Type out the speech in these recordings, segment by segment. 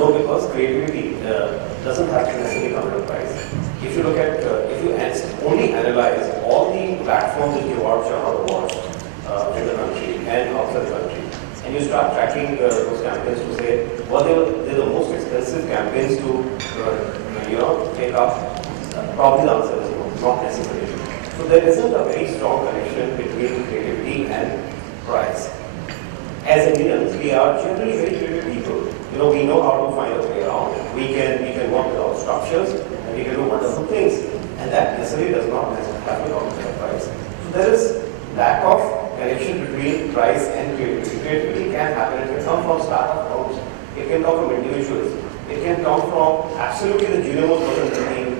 No, because creativity doesn't have to necessarily come at a price. If you look at, if you only analyze all the platforms that you watch or watch in the country and outside the country, and you start tracking those campaigns to say, well, they're the most expensive campaigns to, take up, probably the answer is no, not necessarily. So there isn't a very strong connection between creativity and price. As Indians, we are generally very creative people. We know how to find a way around it. We can work with our structures and we can do wonderful things. And that necessarily does not necessarily have to come with a price. So there is lack of connection between price and creativity. Creativity can happen. It can come from startup firms. It can come from individuals. It can come from absolutely the junior-most person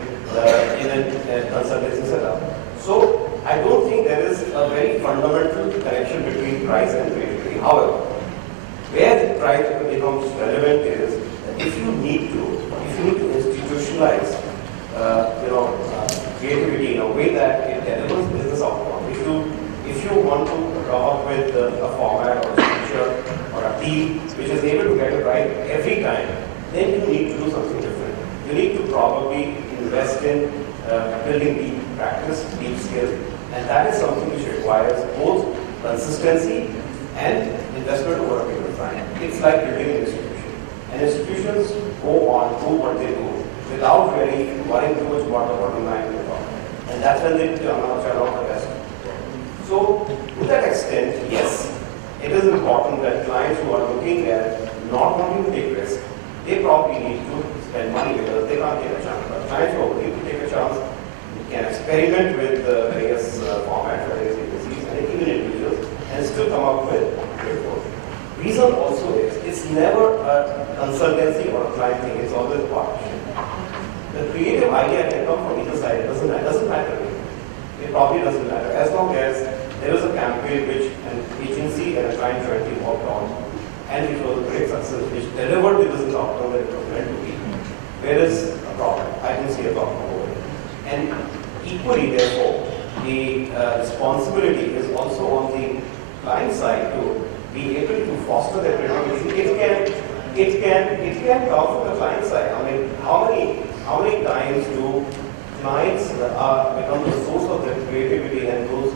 in a consultancy setup. So I don't think there is a very fundamental connection between price and creativity. However, where the price becomes relevant is that if you need to institutionalize, creativity in a way that it delivers business outcome. If you want to come up with a format or a structure or a team which is able to get it right every time, then you need to do something different. You need to probably invest in building deep practice, deep skill, and that is something which requires both consistency and investment over a period of time. It's like building an institution. And institutions go on, do what they do, without really worrying too much about the bottom line of the top. And that's when they turn out the best. So, to that extent, yes, it is important that clients who are looking at not wanting to take risk, they probably need to spend money because they can't take a chance. But clients who are willing to take a chance can experiment with various formats, various agencies, and even individuals, and still come up with great work. Reason also is, it's never a consultancy or a client thing, it's always a partnership. The creative idea can come from either side, it doesn't matter. It probably doesn't matter. As long as there is a campaign which an agency and a client jointly worked on, and it was a great success, which delivered the business outcome that it was meant to be. Where is a problem? I don't see a problem over it. And equally, therefore, the responsibility is also on the client side to be able to foster their creativity. It can come from the client side. I mean, how many times do clients become the source of their creativity and those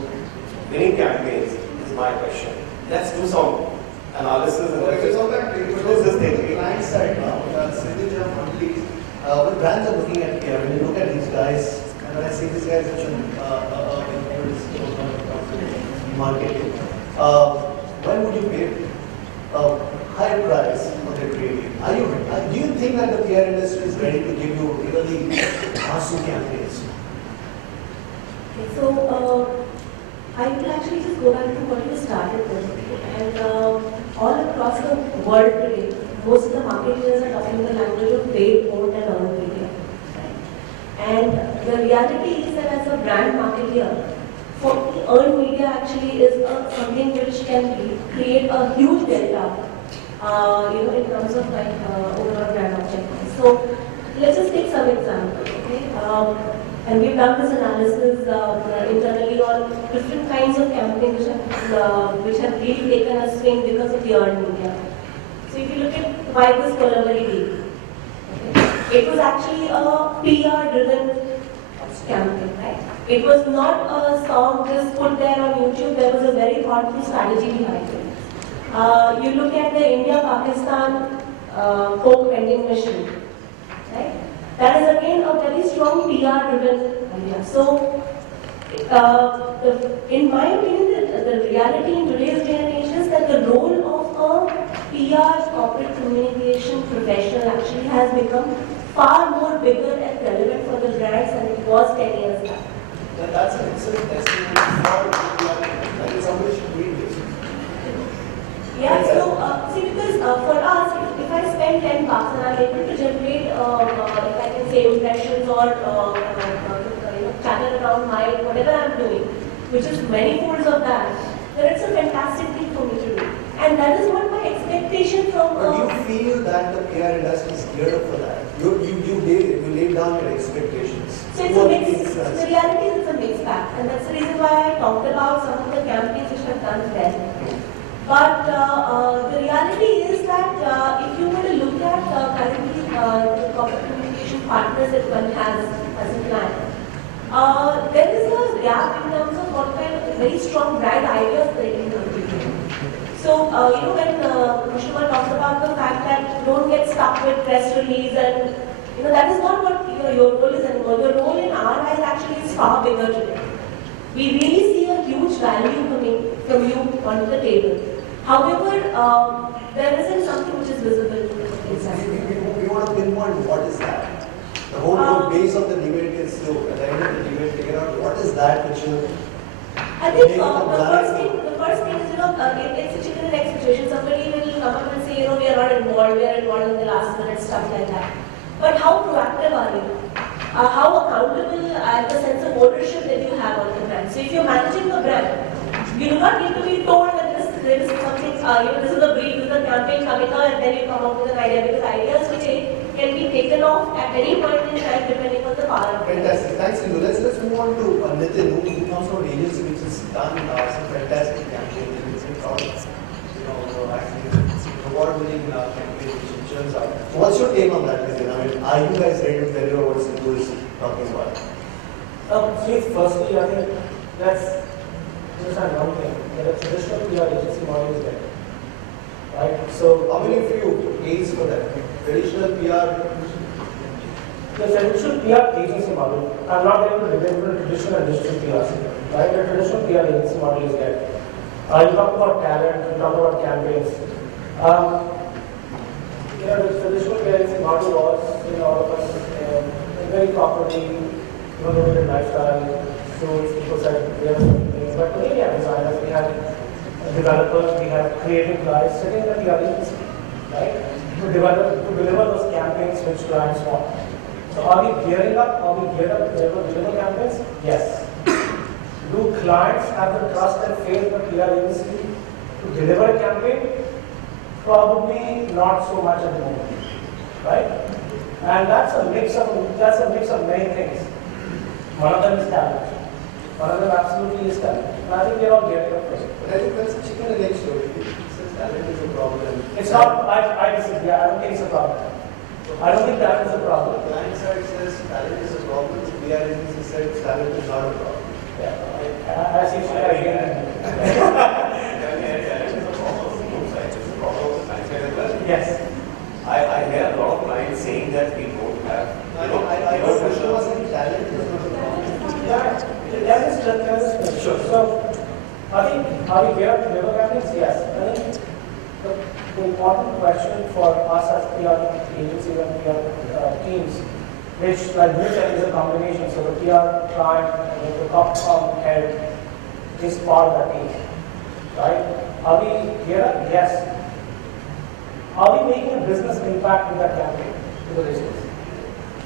winning campaigns is my question. Let's do some analysis. It's on that client side now. When brands are looking at here, when you look at these guys, and when I see these guys which are marketing, when would you pay a higher price for their creativity? Do you think that the PR industry is ready to give you really awesome campaigns? So, I will actually just go back to what you started with. And all across the world today, most of the marketers are talking the language of paid, owned, and earned media. And the reality is that as a brand marketer, for earned media actually is something which can create a huge delta, in terms of like overall brand objectives. So let's just take some examples, okay? And we've done this analysis internally on different kinds of campaigns which have really taken a swing because of the earned media. So if you look at Why This Collaborative Day, okay, it was actually a PR-driven campaign, right? It was not a song just put there on YouTube. There was a very thoughtful strategy behind it. You look at the India-Pakistan Coke vending machine, right? That is again a very strong PR-driven idea. So, in my opinion, the reality in today's day and age is that the role of a PR corporate communication professional actually has become far more bigger and relevant for the brands than it was 10 years back. That's an excellent estimate for that is somebody should read this. Yeah, so see, because for us, if I spend $10 and I'm able to generate, if I can say, impressions or chatter around my whatever I'm doing, which is many folds of that, then it's a fantastic thing for me to do. And that is what my expectation from. Do you feel that the PR industry is geared up for that? You laid down your expectations. So it's a mix. The reality is it's a mixed bag, and that's the reason why I talked about some of the campaigns which have done well. But the reality is that if you were to look at current partners that one has as a client. There is a gap in terms of what kind of very strong brand ideas they can contribute. So, when Kushma talks about the fact that don't get stuck with press release and, that is not what your role is anymore. Your role in our eyes actually is far bigger today. We really see a huge value coming from you onto the table. However, there isn't something which is visible exactly. We want to pinpoint what is that. The whole base of the debate is to, at the end of the debate, figure out what is that which you. I think the first thing is, it's a chicken and egg situation. Somebody will come up and say, we are not involved, we are involved in the last minute, stuff like that. But how proactive are you? How accountable are the sense of ownership that you have on the brand? So if you're managing the brand, you do not need to be told that there is something, this is a brief, this is a campaign coming out, and then you come up with an idea, because ideas today can be taken off at any point in time depending on the power. Fantastic. Thanks, Indu. Let's move on to Nitin, who comes from an agency which has done some fantastic campaigns and it's proud of, actually, award-winning campaign which turns out. So what's your take on that, Nitin? I mean, are you guys ready to deliver what Indu is talking about? Firstly, I think that's understand one thing, that a traditional PR agency model is there. Right? So, how many of you pays for that? Traditional PR? The traditional PR agency model, I'm not able to debate between traditional and digital PR. Right? The traditional PR agency model is there. You talk about talent, you talk about campaigns. The traditional PR agency model was, all of us, very properly, limited lifestyle, so people said, we have certain things. But today we have designers, we have developers, we have creative guys sitting in the PR agency, right? To deliver those campaigns which clients want. So are we gearing up? Are we geared up to deliver campaigns? Yes. Do clients have the trust and faith in the PR agency to deliver a campaign? Probably not so much at the moment, right? And that's a mix of many things. One of them is talent. One of them absolutely is talent. And I think we're all gearing up for it. But I think that's a chicken and egg story. Since talent is a problem. It's not, I disagree. I don't think it's a problem. I don't think talent is a problem. The client side says talent is a problem, the PR agency says talent is not a problem. Yeah, I see what I get. Yes. I hear a lot of clients saying that we don't have. I was saying talent is not a problem. That is sure. So, I think, are we geared to deliver campaigns? Yes. I think the important question for us as PR agencies and PR teams, which is a combination. So, the PR client and the top head is part of that team. Right? Are we geared up? Yes. Are we making a business impact with that campaign to the business?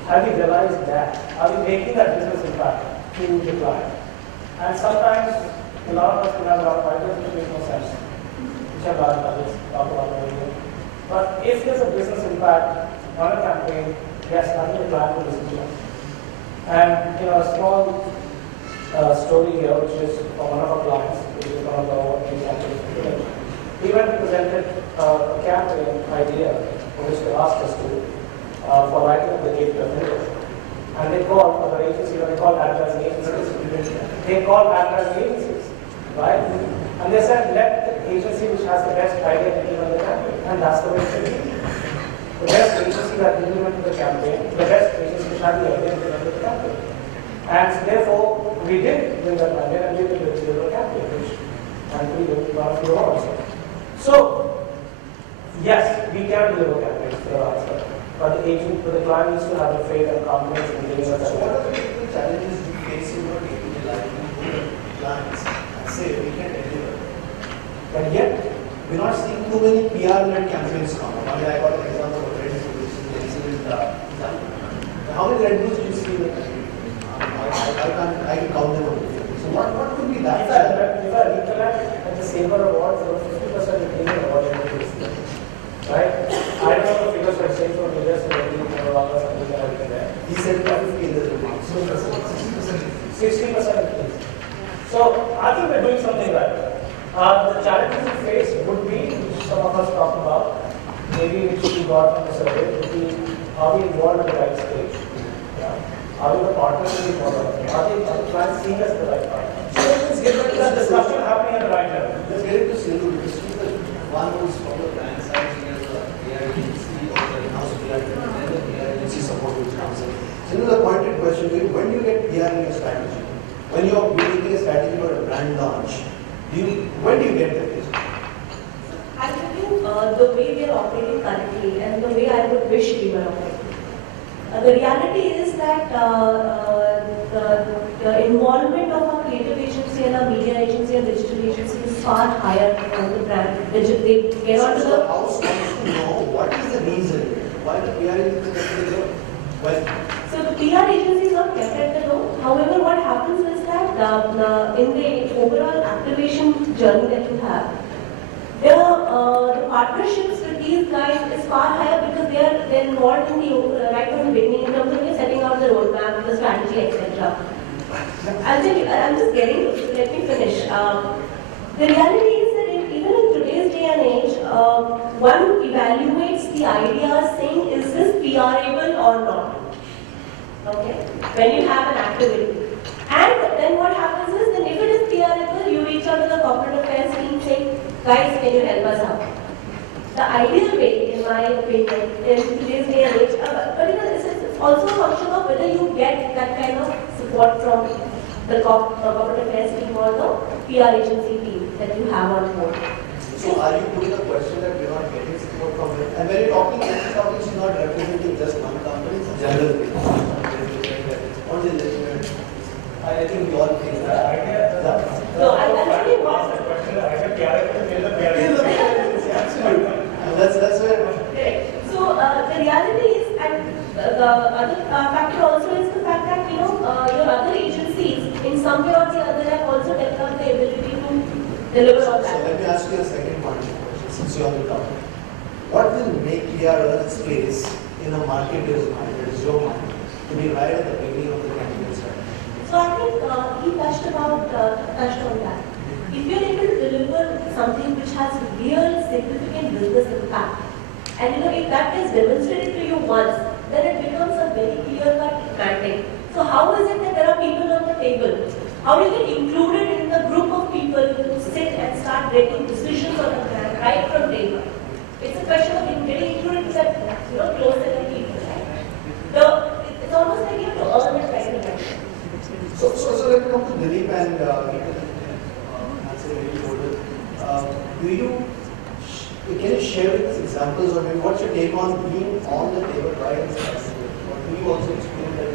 Have we realized that? Are we making that business impact to the client? And sometimes a lot of us can have a lot of ideas which make no sense, which are large others talk about earlier. But if there's a business impact on a campaign, yes, I think the client will listen to us. And a small story here, which is from one of our clients, which is one of our campaigns. We went and presented a campaign idea for which they asked us to for writing the API window. And they called other agencies, they called advertising agencies. They called advertising agencies, right? And they said, let the agency which has the best idea implement the campaign. And that's the way it should be. The best agency that implemented the campaign, the best agency which had the idea implemented the campaign. And so therefore, we did win that mandate and we did deliver the campaign, which thankfully we got a few awards. So, yes, we can deliver campaigns for our answer, but the client needs to have the faith and confidence in delivering that. So, what are the typical challenges you face in your day-to-day life with clients and say we can deliver? But yet, we're not seeing too many PR-led campaigns come up. I mean, I got an example of Red Bull, which is an excellent example. How many Red Bulls do you see in the country? I can count them on the finger. So, what could be that? If I recollect at the Sabre Awards, there was 50% increase award in the case. Right? I don't know the figures for exchange for leaders and $18 something like that. He said 50 in the review. 60% increase. So I think we're doing something right. The challenges we face would be, which some of us talked about, maybe which we got from the survey, would be Are we involved at the right stage? Yeah. Are we the partners in the model? Are the clients seeing us the right partner? So let's get back to Is the the discussion happening at the right level? Let's get into Sindhu because she's the one who's from the client side. She has the PR agency or the in-house PR and then the PR agency support which comes in. Sindhu, the pointed question to you: when do you get PR in your strategy? When you're making a strategy for a brand launch, when do you get that? I think the way we are operating currently and the way I would wish we were operating. The reality is that the involvement of our creative agency and our media agency and digital agency is far higher than the brand. They get onto So the house wants to know what is the reason why the PR agency is the well. So the PR agency is not kept at the door. However, what happens is that in the overall activation journey that you have, the partnerships with these guys is far higher because they're involved in the right from the beginning in terms of setting out the roadmap, the strategy, etc. I'll tell you, I'm just getting to it, so let me finish. The reality is that even in today's day and age, one evaluates the idea saying, is this PRable or not? Okay, when you have an activity. And then what happens is, then if it is PRable, you reach out to the corporate affairs team saying, guys, can you help us out? The ideal way, in my opinion, in today's day and age, but it's also a function of whether you get that kind of support from the corporate affairs team or the PR agency team that you have on board. So are you putting a question that we're not getting support from them? And when you're talking, she's not representing just one company, it's general. I think we all think that. So I'm actually not. Absolutely. And that's where. Correct. So the reality is, and the other factor also is the fact that your other agencies, in some way or the other, have also developed the ability to deliver on that. So let me ask you a second point, since you're on the topic. What will make PR earn its place in a marketer's mind, that is your mind, to be right at the beginning of the campaign strategy? So I think he touched on that. If you're able to deliver something which has real significant business impact, and if that is demonstrated to you once, then it becomes a very clear-cut mandate. So how is it that there are people on the table? How do you get included in the group of people who sit and start making decisions on the brand right from day one? It's a question of getting included in that close set of people, right? It's almost like you have to earn it right away. So let me come to Dilip and answer maybe older. Can you share with us examples or maybe what's your take on being on the table right? Or do you also experience that